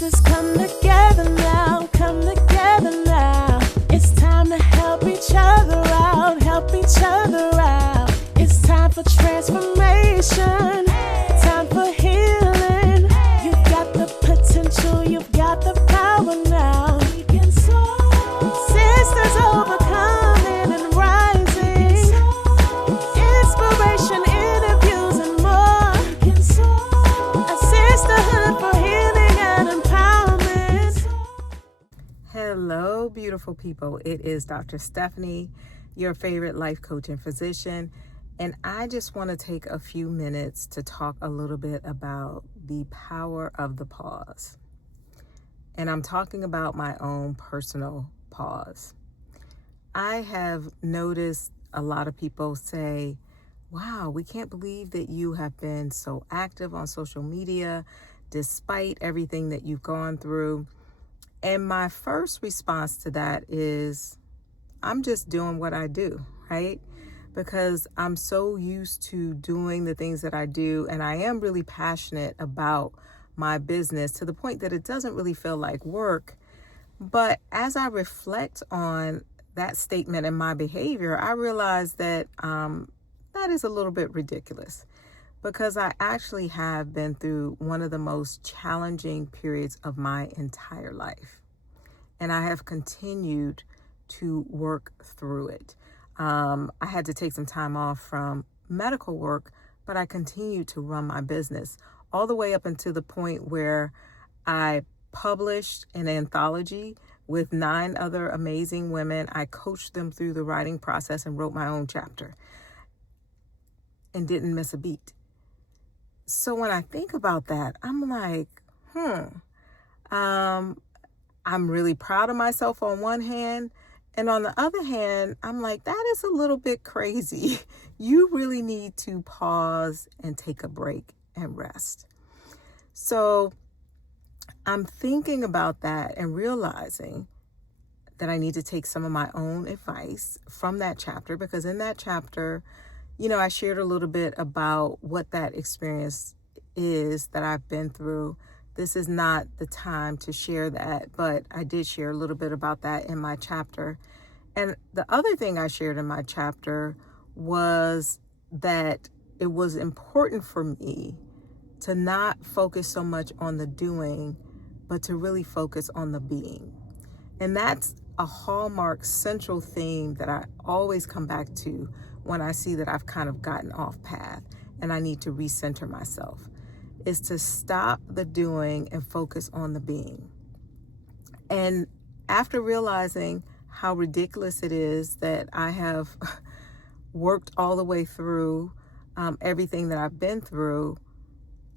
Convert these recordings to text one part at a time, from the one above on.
Sisters, come together now, come together now. It's time to help each other out, help each other out. It's time for transformation, time for healing. You've got the potential, you've got the power now. We can soar. Sisters overcoming and rising. Inspiration, interviews, and more. We can soar. A sisterhood for healing and empowerment. Hello, beautiful people. It is Dr. Stephanie, your favorite life coach and physician. And I just want to take a few minutes to talk a little bit about the power of the pause. And I'm talking about my own personal pause. I have noticed a lot of people say, wow, we can't believe that you have been so active on social media despite everything that you've gone through. And my first response to that is, I'm just doing what I do, right? Because I'm so used to doing the things that I do, and I am really passionate about my business to the point that it doesn't really feel like work. But as I reflect on that statement and my behavior, I realize that that is a little bit ridiculous, because I actually have been through one of the most challenging periods of my entire life, and I have continued to work through it. I had to take some time off from medical work, but I continued to run my business all the way up until the point where I published an anthology with 9 other amazing women. I coached them through the writing process and wrote my own chapter and didn't miss a beat. So when I think about that, I'm like, I'm really proud of myself on one hand. And on the other hand, I'm like, that is a little bit crazy. You really need to pause and take a break and rest. So I'm thinking about that and realizing that I need to take some of my own advice from that chapter, because in that chapter, I shared a little bit about what that experience is that I've been through. This is not the time to share that, but I did share a little bit about that in my chapter. And the other thing I shared in my chapter was that it was important for me to not focus so much on the doing, but to really focus on the being. And that's a hallmark central theme that I always come back to when I see that I've kind of gotten off path and I need to recenter myself, is to stop the doing and focus on the being. And after realizing how ridiculous it is that I have worked all the way through everything that I've been through,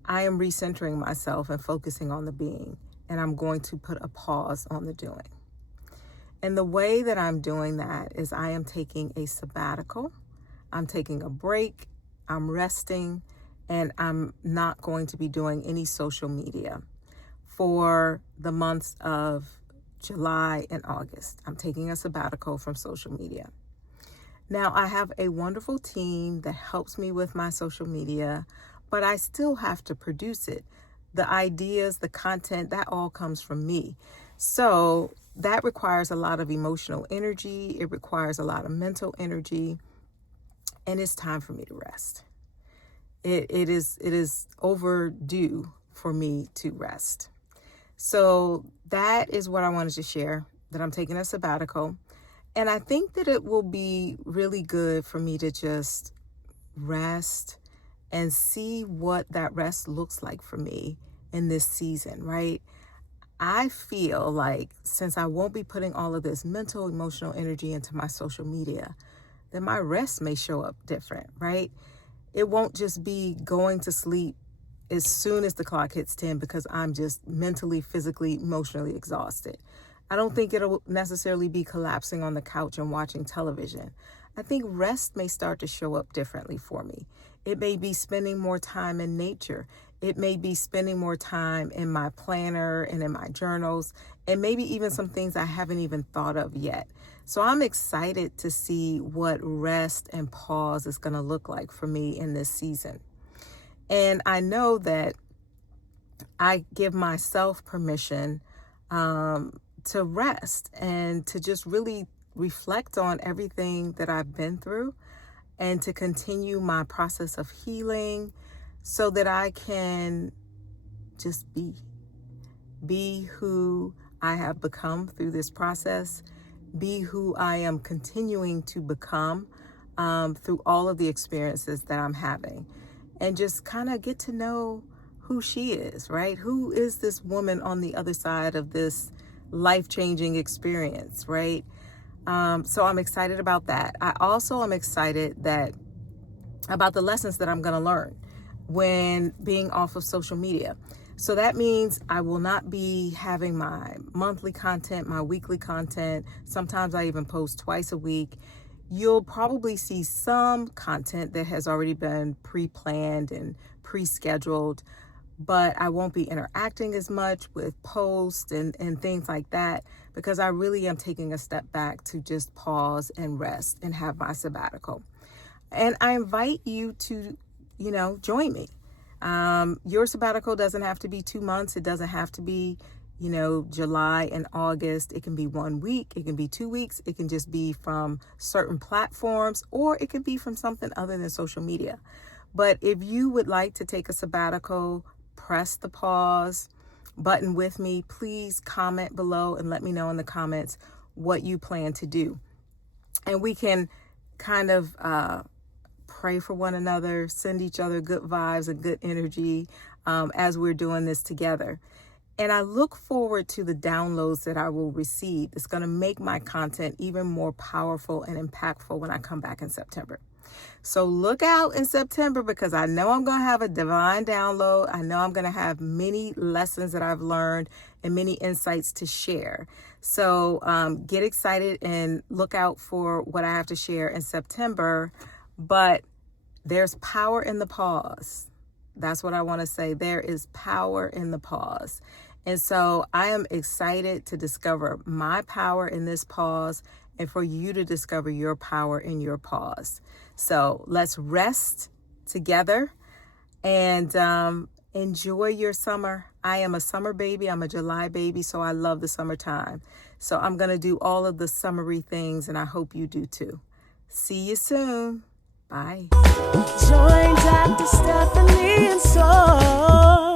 I am recentering myself and focusing on the being. And I'm going to put a pause on the doing. And the way that I'm doing that is I am taking a sabbatical. I'm taking a break. I'm resting. And I'm not going to be doing any social media for the months of July and August. I'm taking a sabbatical from social media. Now, I have a wonderful team that helps me with my social media, but I still have to produce it. The ideas, the content, that all comes from me. So that requires a lot of emotional energy. It requires a lot of mental energy. And it's time for me to rest. It is overdue for me to rest. So that is what I wanted to share, that I'm taking a sabbatical. And I think that it will be really good for me to just rest and see what that rest looks like for me in this season, right? I feel like since I won't be putting all of this mental, emotional energy into my social media, then my rest may show up different, right? It won't just be going to sleep as soon as the clock hits 10 because I'm just mentally, physically, emotionally exhausted. I don't think it'll necessarily be collapsing on the couch and watching television. I think rest may start to show up differently for me. It may be spending more time in nature. It may be spending more time in my planner and in my journals, and maybe even some things I haven't even thought of yet. So I'm excited to see what rest and pause is going to look like for me in this season. And I know that I give myself permission to rest and to just really reflect on everything that I've been through and to continue my process of healing so that I can just be who I have become through this process, be who I am continuing to become through all of the experiences that I'm having, and just kind of get to know who she is, right? Who is this woman on the other side of this life-changing experience, right? So I'm excited about that. I also am excited about the lessons that I'm going to learn when being off of social media. So that means I will not be having my monthly content, my weekly content. Sometimes I even post twice a week. You'll probably see some content that has already been pre-planned and pre-scheduled, but I won't be interacting as much with posts and things like that because I really am taking a step back to just pause and rest and have my sabbatical. And I invite you to, join me. Your sabbatical doesn't have to be 2 months. It doesn't have to be, July and August. It can be 1 week. It can be 2 weeks. It can just be from certain platforms, or it can be from something other than social media. But if you would like to take a sabbatical, press the pause button with me. Please comment below and let me know in the comments what you plan to do. And we can kind of pray for one another, send each other good vibes and good energy as we're doing this together. And I look forward to the downloads that I will receive. It's going to make my content even more powerful and impactful when I come back in September. So look out in September because I know I'm going to have a divine download. I know I'm going to have many lessons that I've learned and many insights to share. So get excited and look out for what I have to share in September. But there's power in the pause. That's what I want to say. There is power in the pause. And so I am excited to discover my power in this pause and for you to discover your power in your pause. So let's rest together and enjoy your summer. I am a summer baby. I'm a July baby, so I love the summertime. So I'm going to do all of the summery things, and I hope you do too. See you soon. Bye. Join Dr. Stephanie and Soul.